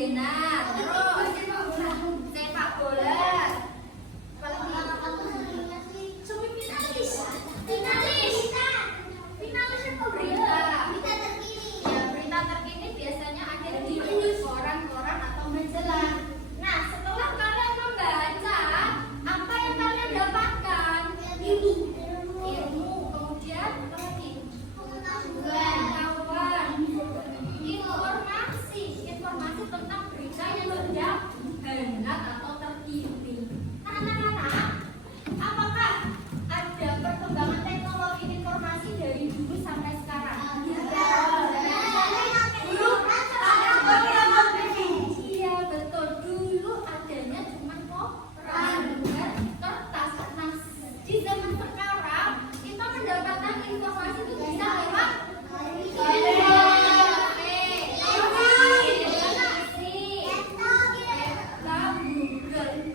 kepresidenan, terus sepak bola, finalis apa berita? Ya, berita terkini biasanya ada di koran-koran atau majalah. Nah, setelah kalian membaca, apa yang kalian dapatkan? Ilmu. Kemudian apa lagi? Pengetahuan. Informasi tentang berita yang sudah benar atau terkini. Anak-anak, apakah ada perkembangan teknologi informasi dari dulu sampai sekarang? Iya, betul. Dulu adanya cuma koran, kertas. Nah, di zaman sekarang kita mendapatkan informasi itu bisa lewat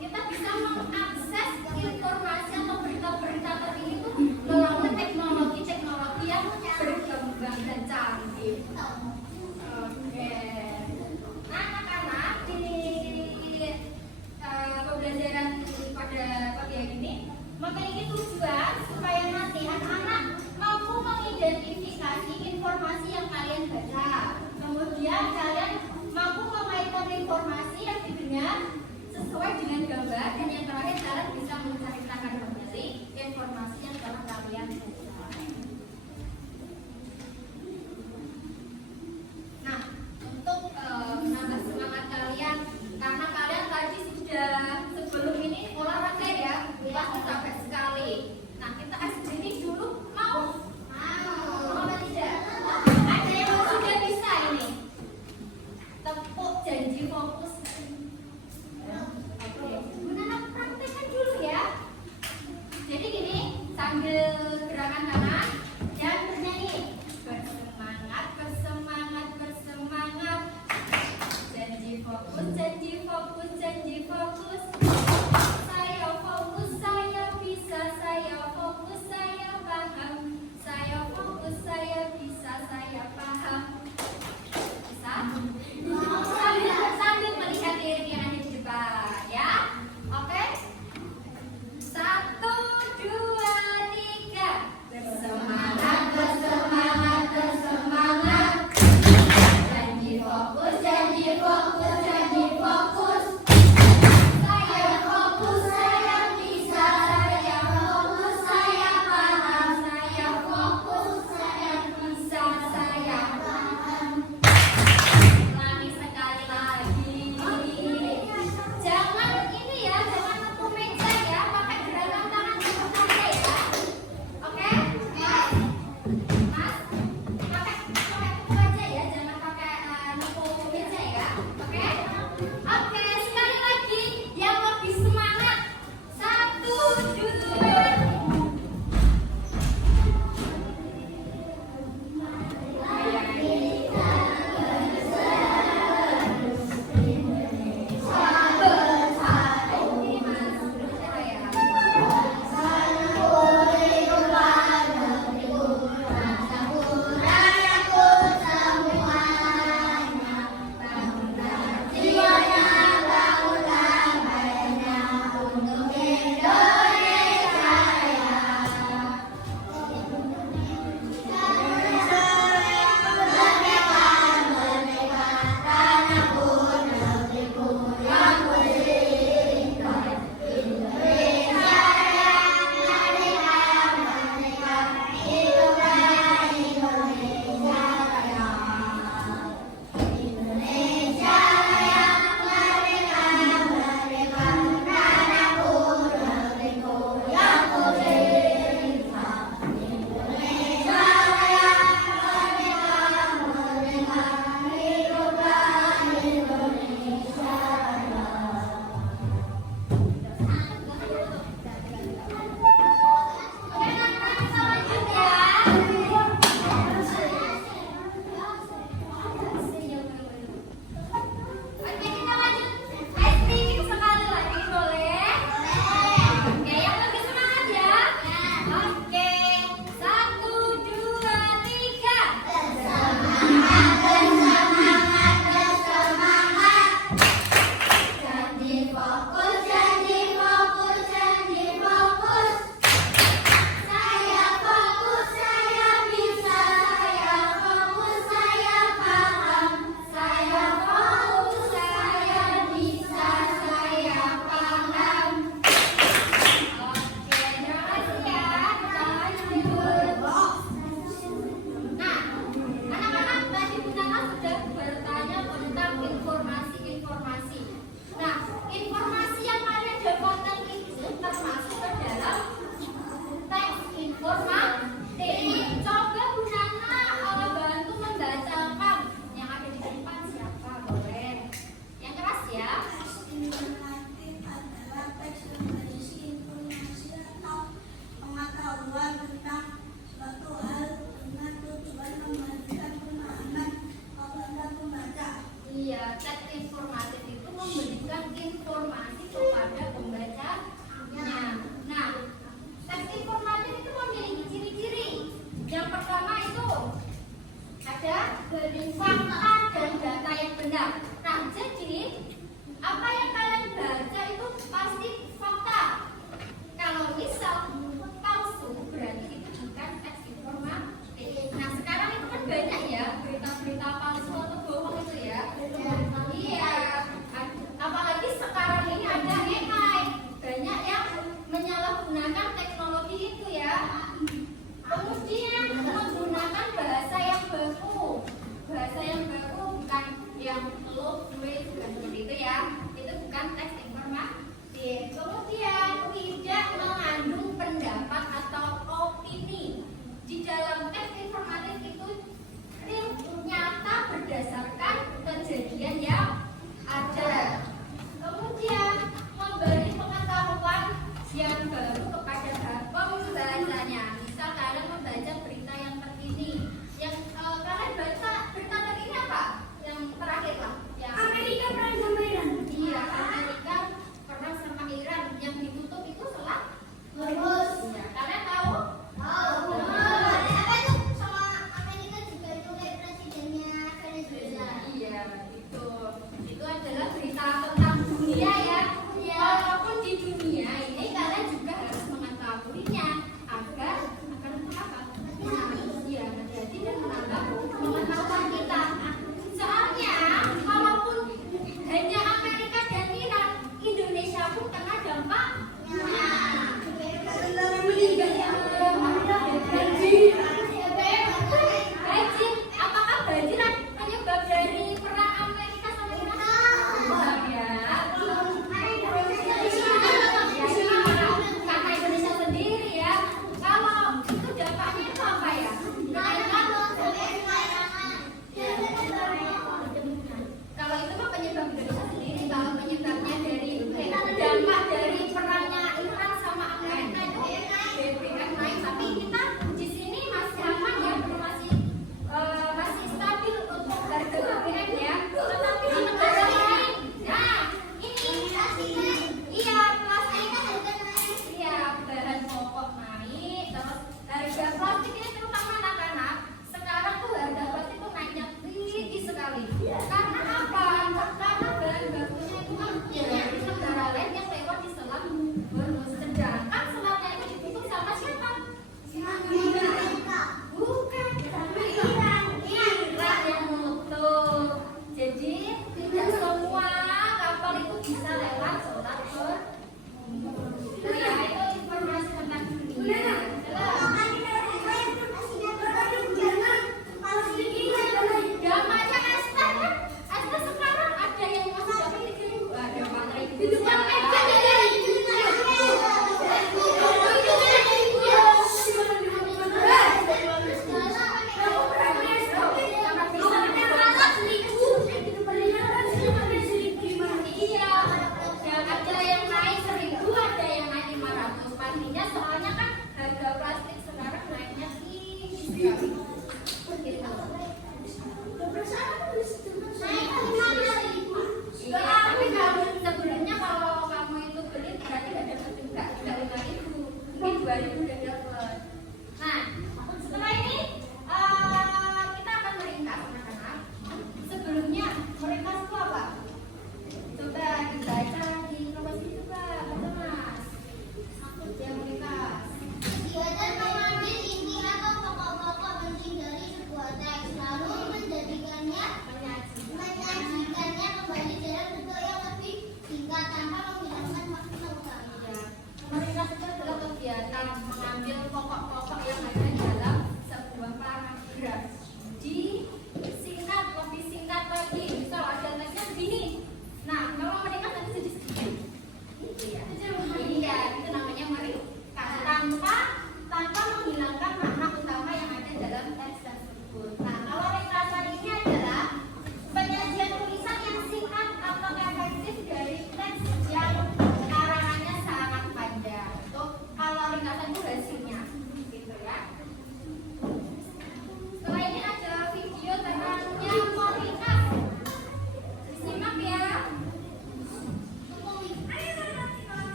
kita bisa mengakses informasi atau berita-berita terkini itu melalui teknologi yang berkembang dan canggih. Oke. Nah, anak-anak, di pembelajaran pada pagi hari ini memiliki tujuan supaya nanti anak-anak mampu mengidentifikasi informasi yang kalian baca. Kemudian kalian mampu mengaitkan informasi yang didengar sesuai dengan gambar, dan yang terakhir kalian bisa menceritakan kembali informasi yang telah kalian baca. Nah, untuk menambah semangat kalian, karena kalian tadi sudah sebelum ini olahraga ya, pasti capek sekali. Nah, kita SDD dulu mau apa tidak? Ada yang sudah bisa ini? Tepuk janji fokus. Oke, Anak praktekkan dulu ya. Jadi gini, sambil gerakan tangan dan bernyanyi. Bersemangat, bersemangat, bersemangat. Janji fokus, janji fokus, janji fokus. Saya fokus, saya bisa, saya fokus, saya paham. Saya fokus, saya bisa, saya paham. Bisa? Sambil melihat diri yang ada di depan ya. Oke? 1, 2, 3. Bersemangat, bersemangat, bersemangat. Janji fokus, janji fokus, janji fokus. Saya fokus, saya bisa, saya fokus, saya paham. Saya fokus, saya bisa, saya paham. Ulangi sekali lagi. Jangan ini ya, jangan nempel meja ya, pakai gerakan tangan seperti ya. Oke? Mas, pakai buku aja ya, jangan pakai nempel meja ya. Oke? Oke, sekali lagi yang lebih semangat. 1, 2. Jiwanya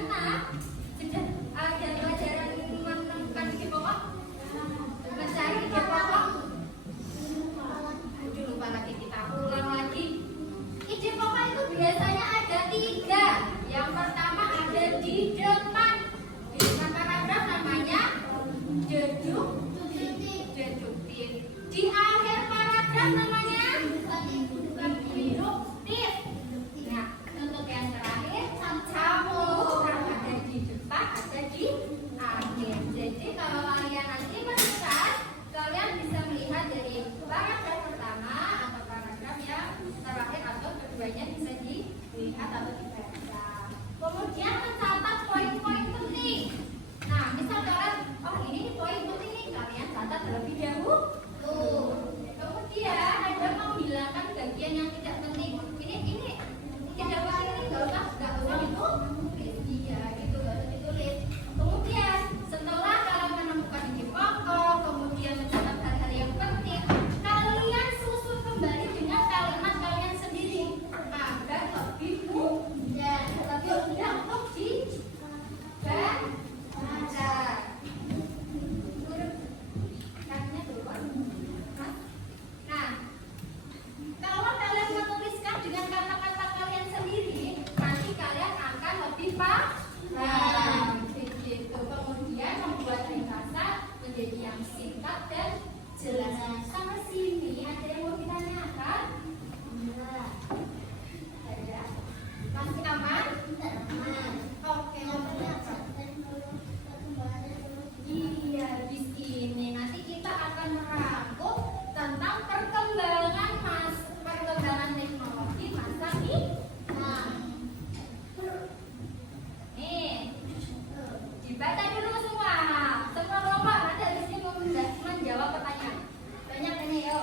gimana? Sudah ada pelajaran menemukan ide pokok? Mencari ide pokok? Aduh, lupa lagi, kita ulang lagi. Ide pokok itu biasanya ada 3. Yang pertama ada di depan. Di depan paragraf namanya deduktif. Di akhir paragraf namanya deduktif. Nah, untuk yang terakhir campur. Ada di depan, ada di akhir. Jadi kalau kalian nanti menulis, kalian bisa melihat dari paragraf pertama atau paragraf yang terakhir atau keduanya bisa dilihat atau dibaca. Kemudian mencatat poin-poin penting. Nah, misal kalian, oh ini poin penting nih, kalian catat terlebih dahulu. Kemudian ada menghilangkan bagian yang tidak penting. Ini tidak penting, ini nggak usah ditulis. Iya, gitu nggak usah ditulis. Kemudian setelah kalian menemukan ide pokok, kemudian mencatat hal-hal yang penting, kalian susun kembali dengan kalimat kalian sendiri agar lebih mudah untuk dibaca. Nah, kalau kalian menuliskan dengan kata-kata kalian sendiri, nanti kalian akan lebih paham. Begitu. Kemudian membuat ringkasan menjadi yang singkat dan jelas. Sampai sini ada yang mau ditanyakan? Ada. Masih aman? Oke. Iya, di sini nanti kita akan merangkum tentang perkembangan teknologi masa ini. Nih, dibaca dulu semua kelompok. Nanti habis ini menjawab pertanyaan. Banyak ini yo.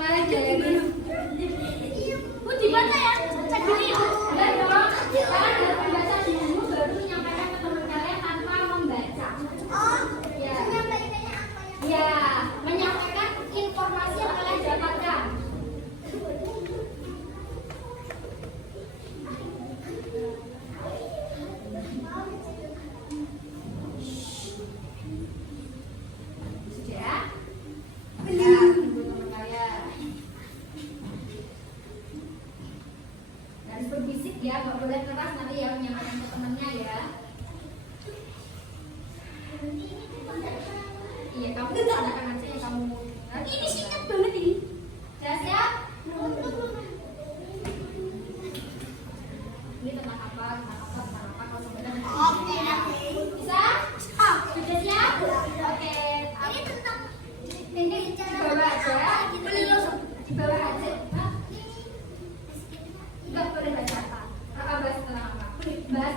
mempelajari. Di mana ya? Cek dulu ya. Enggak dong. Kalian harus membaca dulu baru menyampaikan ke teman kalian tanpa membaca. Oh, Ya. menyampaikannya apa ya? Ya, menyampaikan informasi yang kalian dapatkan. Sudah? Ya, tunggu teman kalian. Harus berbisik ya, nggak boleh keras nanti ya menyampaikan ke temannya ya. Iya, kamu tandakan aja yang kamu ingat. Ini singkat banget ini. Sudah siap? Ini tentang apa? Kalau sebenarnya Oke. bisa? Sudah siap? Oke. Ini tentang Ini di bawah aja. Di bawah aja. Hah? Enggak boleh baca apa? Bahas tentang apa? Bahas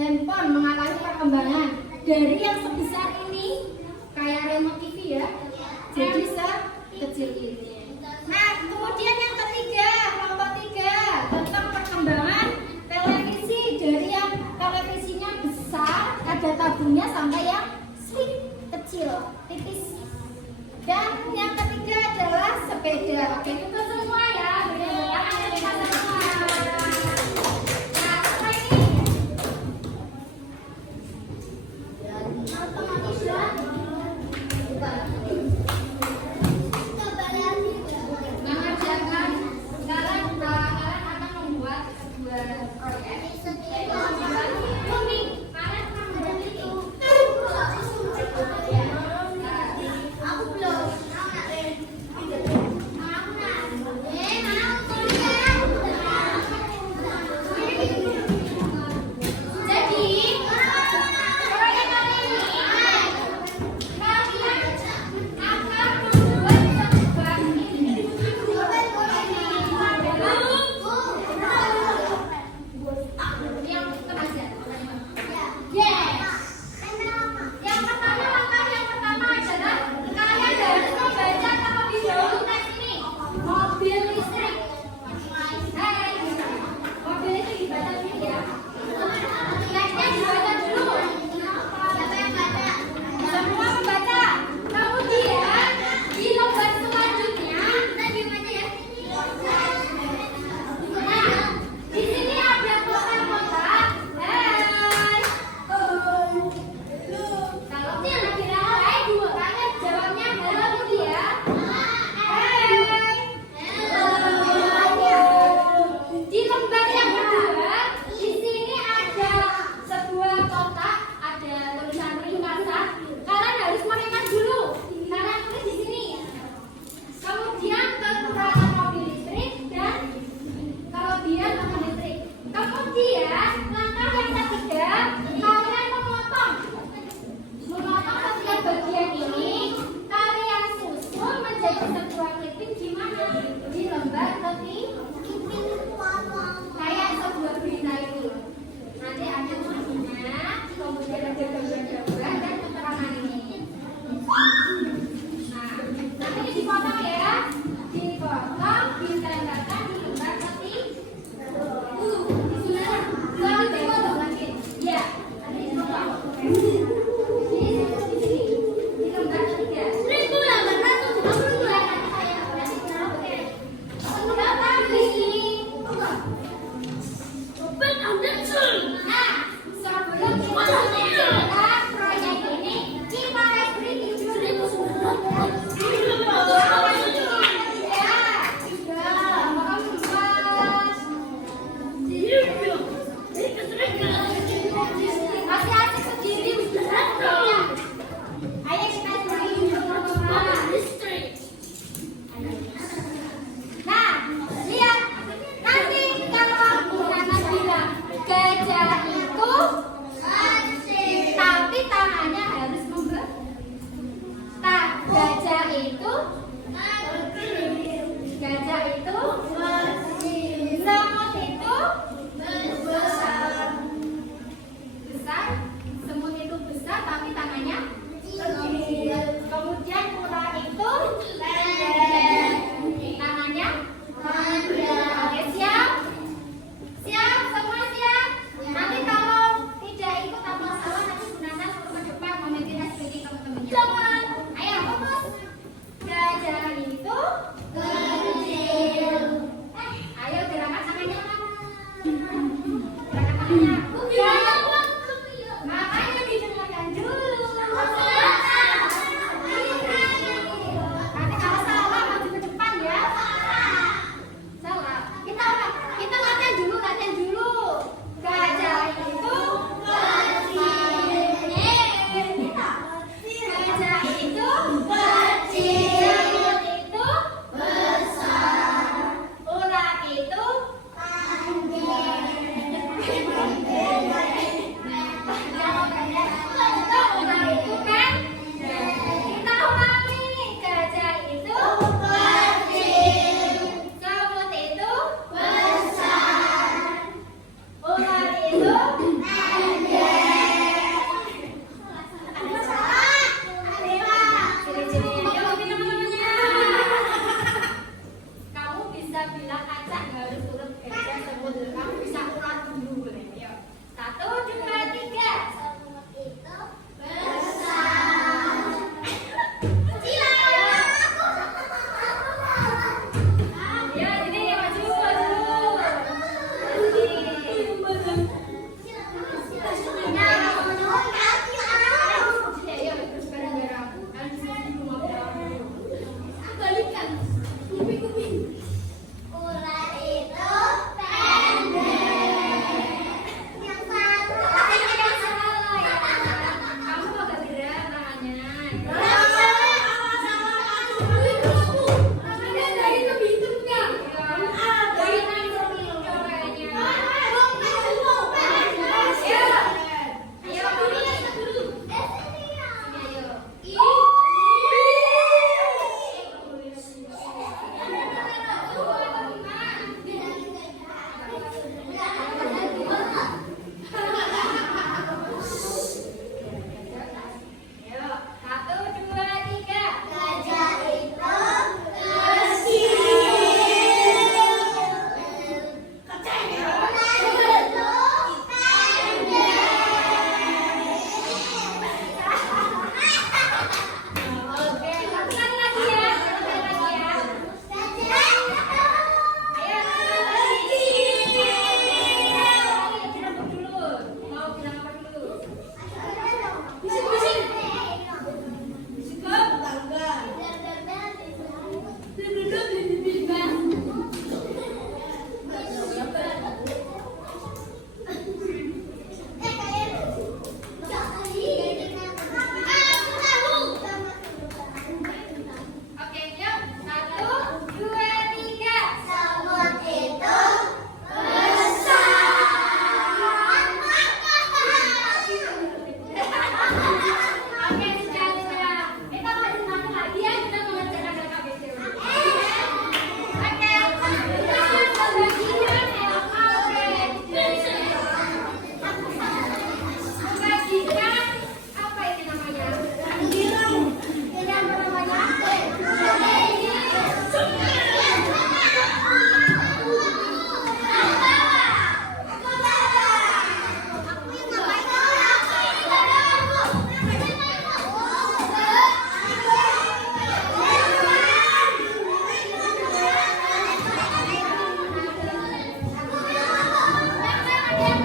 handphone mengalami perkembangan dari yang sebesar ini kayak remote TV ya, jadi sekecil ini. Nah, kemudian yang ketiga, kelompok 3 tentang perkembangan televisi dari yang televisinya besar, ada tabungnya sampai yang slim, kecil, tipis. Dan yang ketiga adalah sepeda. Oke, itu semua ya. Mudah-mudahan kita semua. Nah, setelah ini mengerjakan kalian akan membuat sebuah proyek yaitu membuat kuning. Kalian akan membuat itu. Aku belum. Jadi, proyek kali ini kalian akan membuat sebuah yang kebaca. Yes. Yang pertama, langkah yang pertama adalah kalian harus membaca terlebih dahulu teks ini. Mobil listrik. Hai. Mobil listrik dibaca dulu ya. Teksnya dibaca dulu. Semua membaca. Kemudian di lembar selanjutnya, nah, di sini ada kotak-kotak. Hai. Kalau tidak kira hai dua kalian jawabnya halo dulu ya. Hai. Di lembar yang kedua, di sini ada sebuah kotak, ada tulisan ringkasan. Kalian harus mengingat dulu. Kalian tulis di sini. Kemudian kekurangan mobil listrik dan kelebihan mobil listrik. Kemudian langkah yang ketiga, kalian memotong setiap bagian ini. Kalian susun menjadi sebuah clipping di mana? Di lembar ketiga. Kayak sebuah berita itu. Nanti ada judulnya, kemudian ada gambar-gambar dan keterangan ini. Nah, nanti ini dipotong ya. Dipotong, ditempelkan di lembar ketiga. Jangan dipotong lagi. Ya, nanti dipotong. Di sini. Di lembar ketiga. Kemudian di sini. Nah, sebelum kita mengerjakan proyek ini, kita harus beri masih asik sendiri. Ayo kita beri Nah, lihat. Nanti kalau Nana bilang gajah itu tapi tangannya harus membelah. Gajah itu semut itu besar. Semut itu besar tapi tangannya kecil. Kemudian ular itu pendek, tangannya panjang. Oke, siap? Siap, semua siap? Nanti kalau tidak ikut atau masalah, nanti Bu Nana suruh ke depan memimpin SPG teman-temannya. Jangan. Ayo, fokus. Gajah itu kecil. Ayo gerakan tangannya mana? Gerakan tangannya. Makanya didengarkan dulu. Nanti kalau salah maju ke depan ya. Salah. Kita latihan dulu. Gajah itu Gajah itu kecil. Semut itu besar. Ular itu panjang. Ular itu kan. Kita ulangi. Gajah itu kecil. Semut itu besar. Ular itu pendek.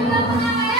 Belum pernah ya?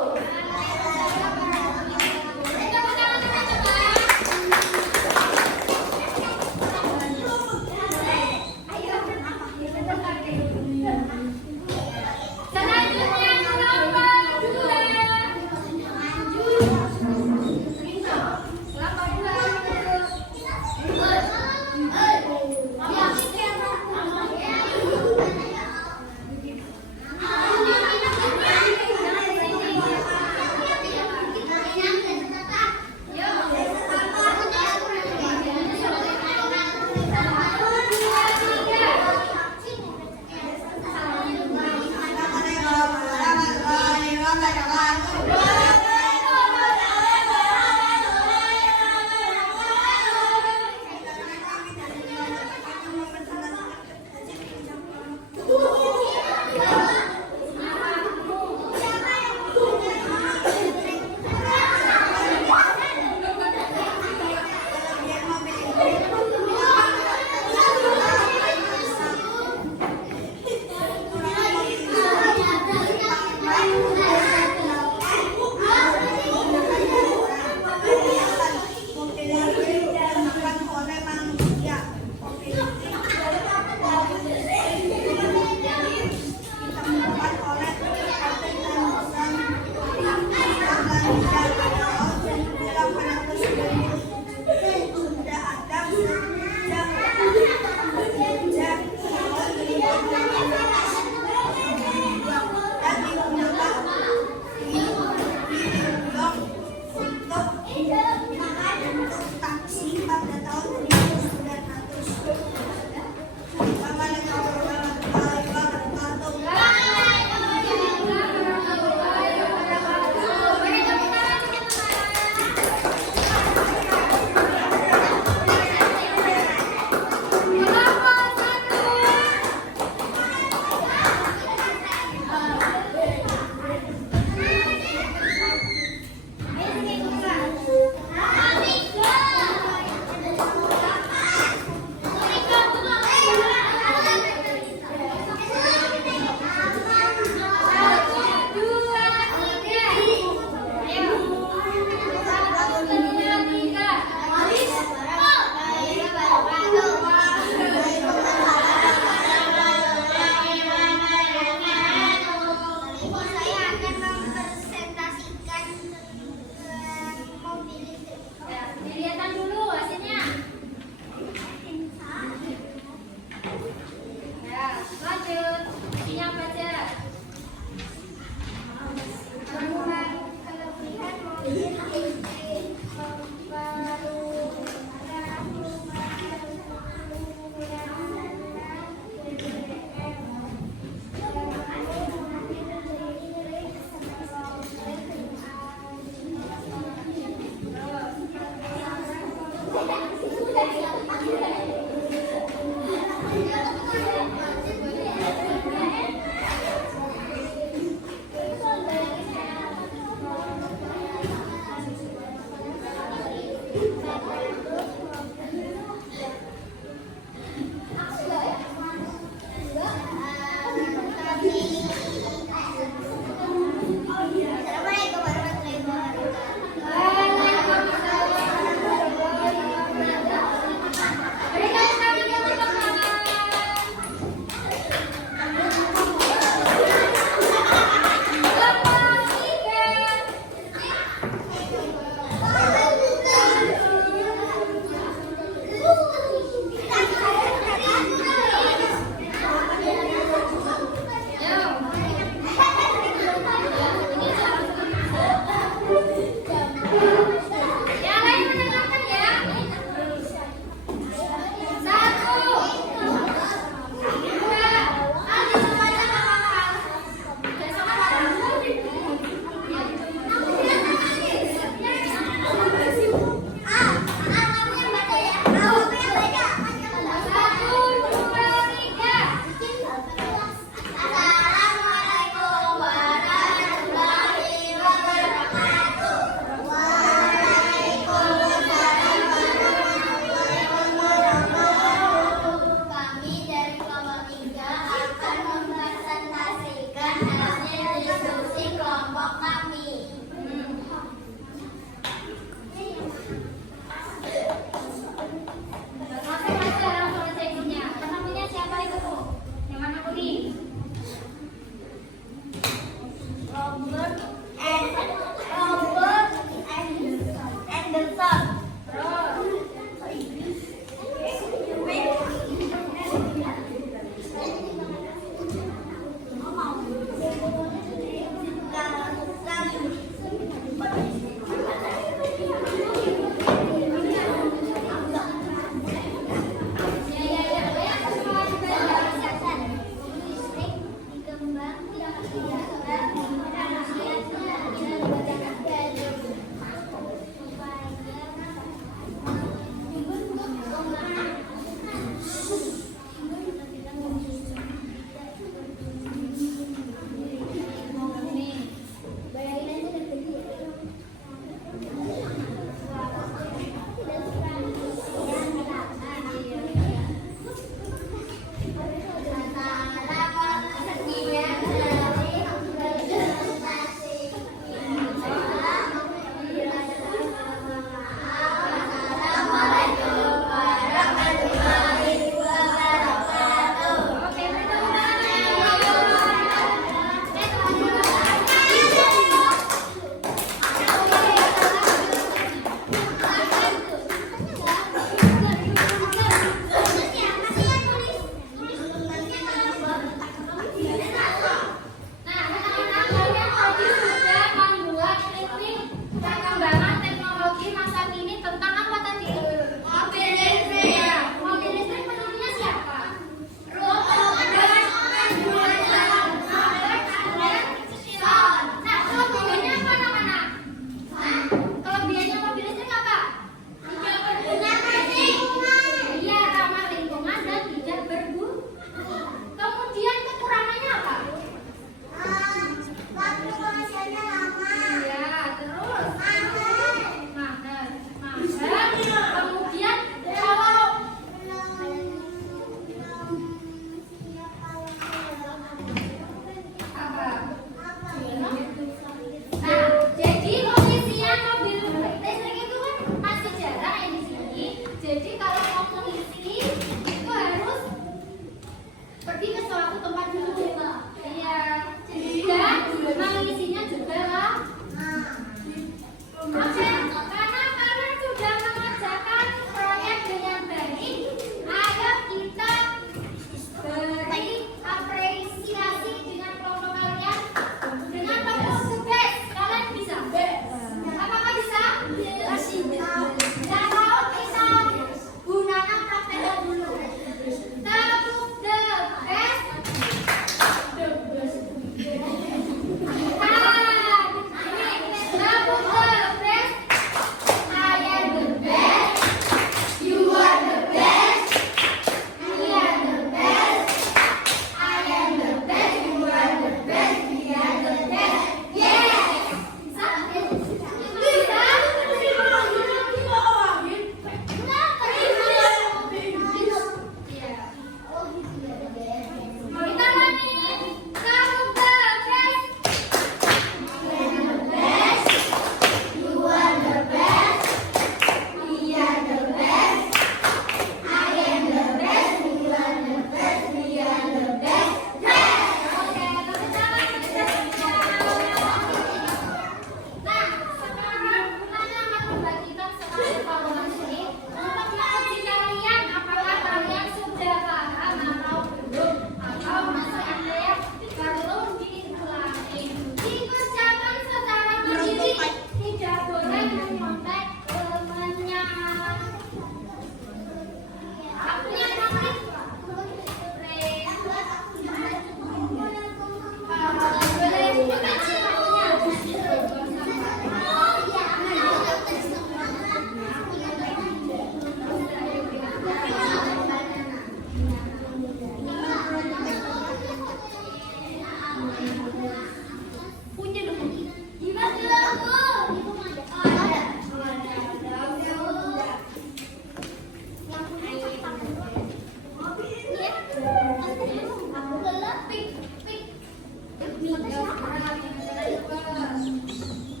Nih, jawab sekarang. Yang benar coba.